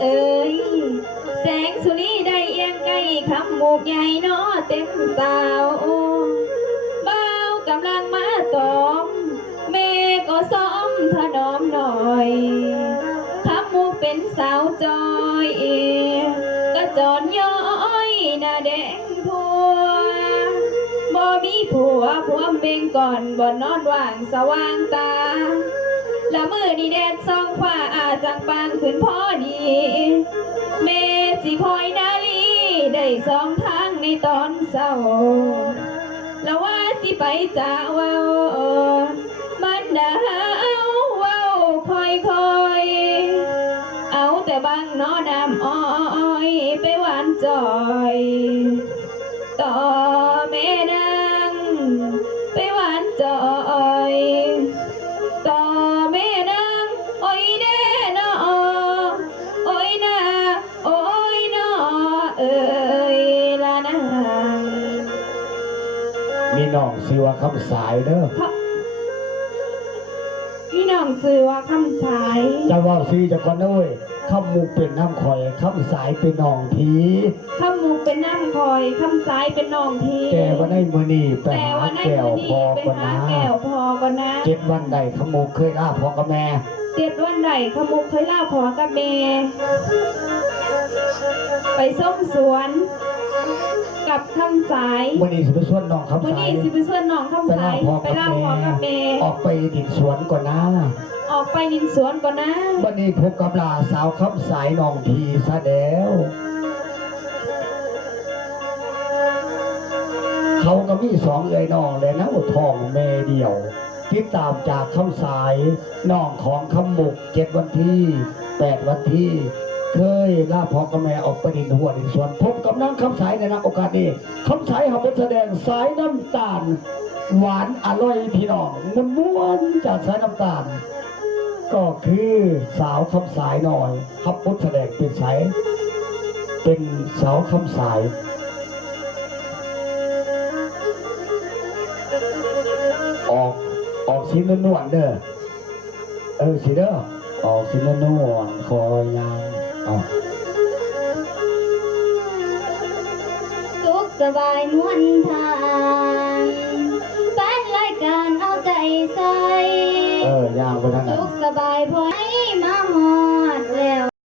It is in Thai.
เอ๋ยแสงสุรีได้เอียงไกลคำหมูกใหญ่นอเต็มสาวเบากำลังมาตอมเมก็ซ้อมถนอมหน่อยคำหมูกเป็นสาวจอยก็จอนย้อยหน้าแดงพัวบ่มีผัวเบ่งก่อนบ่นอนว่างสว่างตาละมือนี่แดดส่องฟ้าอาจังปางขึ้นพอดีเมสิคอยนาลีได้สองทางในตอนเศร้าแล้วว่าสิไปจะเว้ามันดาวเว้าคอยเอาแต่บังนอน้ำอ้อยไปหวานจอยต่อแม่นางไปหวานจอยต่อแม่นางโอ้ยเด้อนอโอ้ยนาโอ้ยนอเอ้ยละนางมีน้องชื่อว่าคำสายเด้อพี่น้องซื้อว่าคำสายจะว่าซื้อจะก่อนด้วยคำมูเป็นน้ำข่อยคำสายเป็นน้องผีคำมูเป็นน้ำคอยคำสายเป็นน้องผีแต่ว่าได้มือนี่ไปหาแก้วพอก่อนนะ7 วันใดคำมูเคยล่าพ่อกับแม่7 วันใดคำมูเคยล่าพ่อกับแม่ไปส้มสวนกับคำสายวันนี้สิไปส่วนน้องคำสายวันนี้สิไปส่วนน้องคำสายไปล่าพ่อกับแม่ออกไปดินสวนก่อนนะออกไปดินสวนก่อนนะวันนี้พบกับลาสาวคำสายน้องพีซะแล้วเขาก็มี2เอ่ยน้องเลยนะทองแม่เดียวติดตามจากคำสายน้องของคำมุก7 วันที่8 วันที่เคยล่าพ่อกับแม่ออกไปดินหัวดินสวนพบกับน้องคำสายในนักโอกาสนี้คำสายเขาเป็นแสดงสายน้ำตาลหวานอร่อยพี่น้องมันม้วนจากสายน้ำตาลก็คือสาวคำสายหน่อยขับรถแสดงเป็นสายเป็นสาวคำสายออกสีนวลเด้อสีเด้อออกสีนวลคอยยางสุขสบายมวนทางเป็นรายการเอาใจใส่ยางไปทางนั้นสุขสบายพอให้